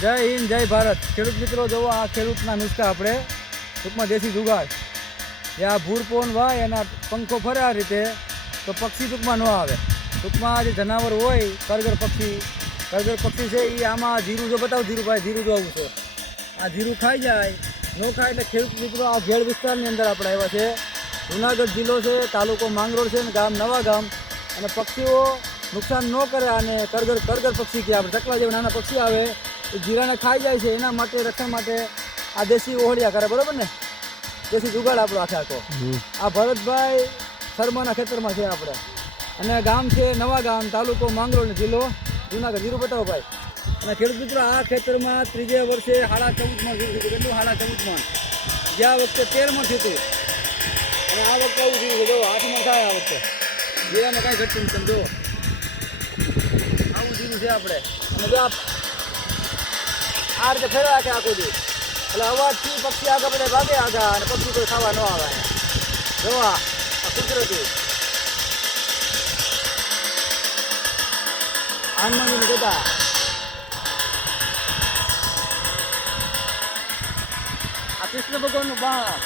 જય હિન્દ, જય ભારત. ખેડૂત મિત્રો જોવો આ ખેડૂતના નુસ્ખા આપણે. ટૂંકમાં દેશી જુગાડ જે આ ભૂર હોય એના પંખો ફરે આ રીતે, તો પક્ષી ટૂંકમાં ન આવે. ટૂંકમાં જે જનાવર હોય, કરગર પક્ષી કરગર પક્ષી છે એ આમાં ધીરું જો, બતાવો ધીરુભાઈ ધીરું જો આવું છે. આ ધીરું ખાઈ જાય, ન ખાય એટલે ખેડૂત મિત્રો, આ ઘેડ વિસ્તારની અંદર આપણે આવ્યા છે. જુનાગઢ જિલ્લો છે, તાલુકો માંગરોળ છે અને ગામ, નવા ગામ. અને પક્ષીઓ નુકસાન ન કરે, અને કરગર કરગર પક્ષી કે આપણે ચકલા જેવા નાના પક્ષી આવે એ જીરાને ખાઈ જાય છે એના માટે રક્ષણ માટે આ દેશી ઓહળિયા કરે બરાબર ને? દેશી જુગાડ આપણો આખે. આખો આ ભરતભાઈ શર્માના ખેતરમાં છે આપણે. અને ગામ છે નવા ગામ તાલુકો માંગરોળ જિલ્લો જુનાગઢ. જીરું બતાવોભાઈ અને ખેડૂત મિત્રો આ ખેતરમાં ત્રીજે વર્ષે હાડા ચૌદ મણ જીરું થયું કેટલું હાડા ચૌદ મણ ગયા વખતે તેર મણ થયું હતું. અને આ વખતે આવું જીરું જો આઠમાં થાય આ વખતે. જીરામાં કાંઈ ઘટતું નથી. સમજો. આવું જીરું છે આપણે. અને જો આ આ રીતે ફેરવા કે આખું દી એટલે અવાજથી પક્ષી આગળ બધા ભાગે આગા અને પક્ષી કોઈ ખાવા ન આવે. જોવા, આ કુદરતી. હનુમાનજીને કહેતા આ કૃષ્ણ ભગવાનનું બાણ.